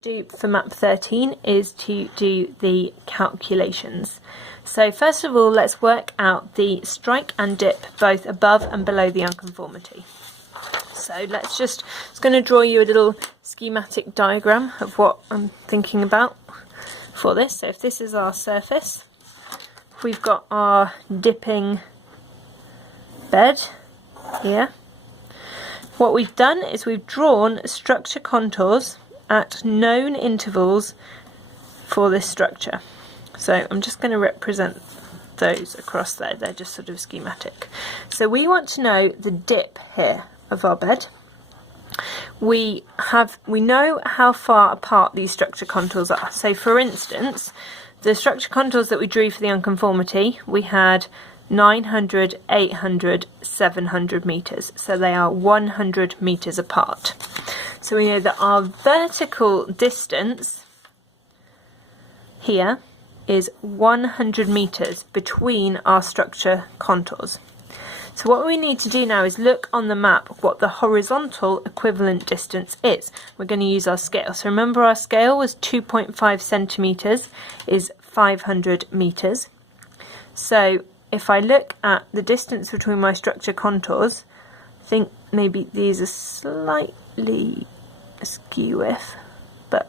Do for map 13 is to do the calculations. So first of all, let's work out the strike and dip both above and below the unconformity. So it's going to draw you a little schematic diagram of what I'm thinking about for this. So if this is our surface, we've got our dipping bed here. What we've done is we've drawn structure contours at known intervals for this structure. So I'm just going to represent those across there. They're just sort of schematic. So we want to know the dip here of our bed. We know how far apart these structure contours are. So for instance, the structure contours that we drew for the unconformity, we had 900, 800, 700 meters. So they are 100 meters apart. So we know that our vertical distance here is 100 meters between our structure contours. So what we need to do now is look on the map what the horizontal equivalent distance is. We're going to use our scale. So remember, our scale was 2.5 centimeters is 500 meters. So if I look at the distance between my structure contours, I think maybe these are slightly askew-ish, but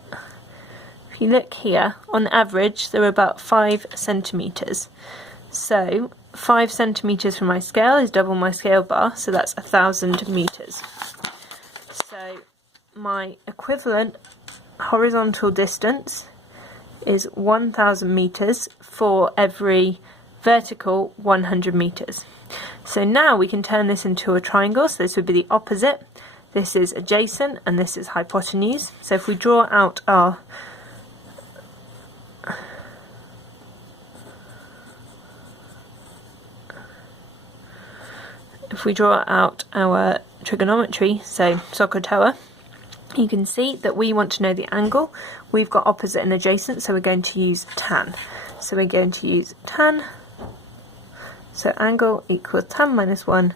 if you look here, on average they're about 5 centimeters. So 5 centimeters from my scale is double my scale bar, so that's 1,000 meters. So my equivalent horizontal distance is 1,000 meters for every vertical 100 meters. So now we can turn this into a triangle. So this would be the opposite. This is adjacent and this is hypotenuse. So if we draw out our trigonometry, so SOHCAHTOA, you can see that we want to know the angle. We've got opposite and adjacent, so we're going to use tan. So we're going to use tan. So angle equals tan minus 1,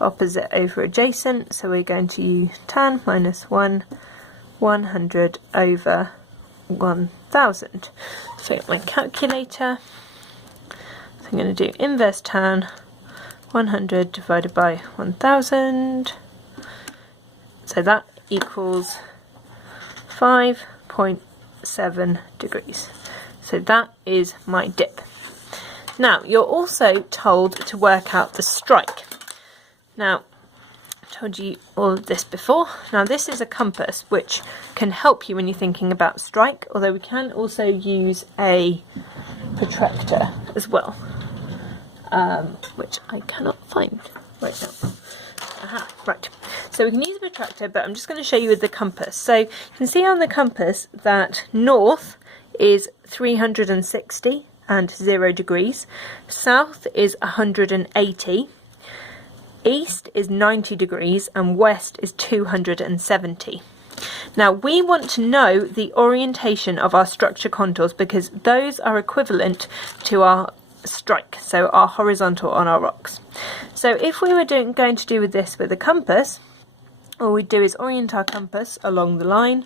opposite over adjacent. So we're going to use tan minus 1, 100 over 1,000. So my calculator, so I'm going to do inverse tan 100 divided by 1,000. So that equals 5.7 degrees. So that is my dip. Now, you're also told to work out the strike. Now, I told you all of this before. Now, this is a compass which can help you when you're thinking about strike, although we can also use a protractor as well, which I cannot find right now. Aha, right. So we can use a protractor, but I'm just going to show you with the compass. So you can see on the compass that north is 360 and 0 degrees, south is 180, east is 90 degrees, and west is 270. Now we want to know the orientation of our structure contours because those are equivalent to our strike, so our horizontal on our rocks. So if we were going to do with this with a compass, all we'd do is orient our compass along the line,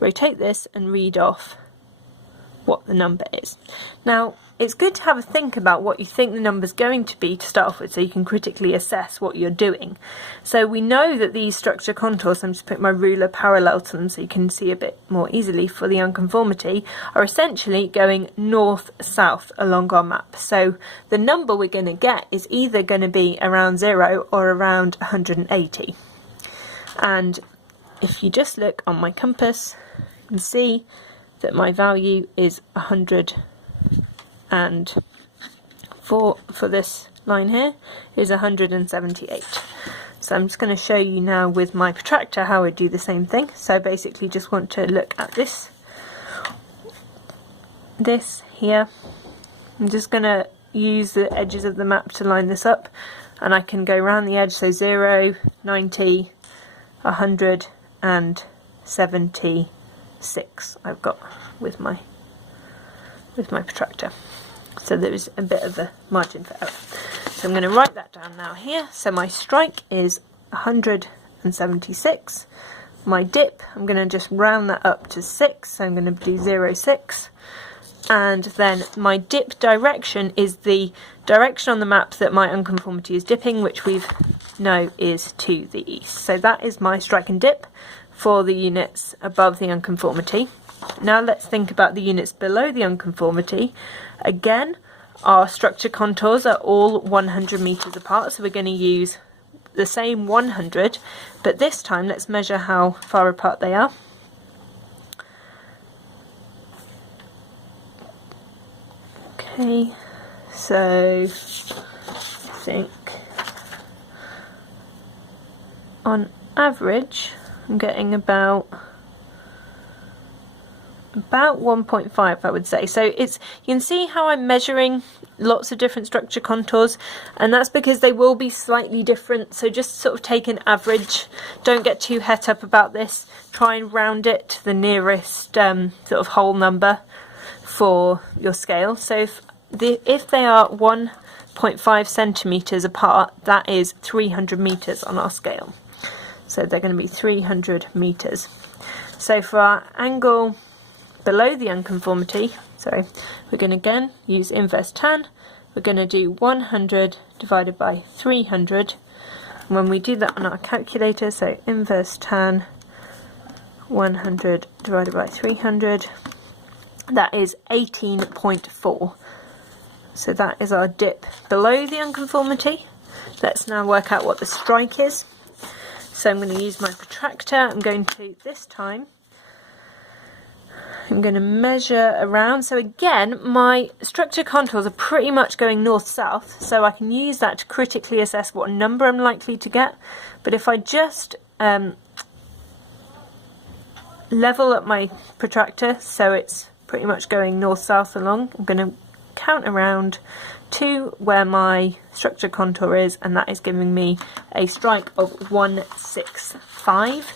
rotate this and read off what the number is. Now it's good to have a think about what you think the number's going to be to start off with, so you can critically assess what you're doing. So we know that these structure contours, I'm just putting my ruler parallel to them so you can see a bit more easily for the unconformity, are essentially going north-south along our map. So the number we're going to get is either going to be around 0 or around 180. And if you just look on my compass, you can see that my value is 100, and for this line here is 178. So I'm just going to show you now with my protractor how I do the same thing. So I basically just want to look at this here. I'm just going to use the edges of the map to line this up, and I can go around the edge, so 0, 90, 100 and 76 I've got with my protractor. So there is a bit of a margin for error. So I'm going to write that down now here. So my strike is 176 my dip, I'm going to just round that up to 6, so I'm going to do 0, 6. And then my dip direction is the direction on the map that my unconformity is dipping, which we know is to the east. So that is my strike and dip for the units above the unconformity. Now let's think about the units below the unconformity. Again, our structure contours are all 100 meters apart, so we're going to use the same 100, but this time let's measure how far apart they are. Okay, so I think on average I'm getting about 1.5, I would say. So it's, you can see how I'm measuring lots of different structure contours, and that's because they will be slightly different, so just sort of take an average. Don't get too het up about this. Try and round it to the nearest sort of whole number for your scale. So if they are 1.5 centimeters apart, that is 300 meters on our scale. So they're going to be 300 meters. So for our angle below the unconformity, sorry, we're going to again use inverse tan. We're going to do 100 divided by 300. And when we do that on our calculator, so inverse tan 100 divided by 300, that is 18.4. So that is our dip below the unconformity. Let's now work out what the strike is. So I'm going to use my protractor. I'm going to, this time, I'm going to measure around. So again, my structure contours are pretty much going north-south, so I can use that to critically assess what number I'm likely to get. But if I just level up my protractor so it's pretty much going north-south along, I'm going to count around to where my structure contour is, and that is giving me a strike of 165.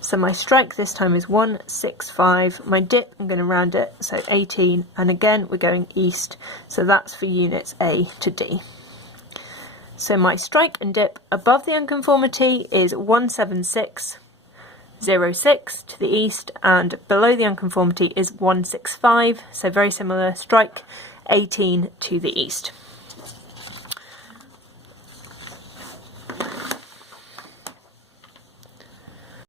So my strike this time is 165. My dip, I'm going to round it, so 18, and again we're going east, so that's for units A to D. So my strike and dip above the unconformity is 176.06 to the east, and below the unconformity is 165, so very similar strike, 18 to the east.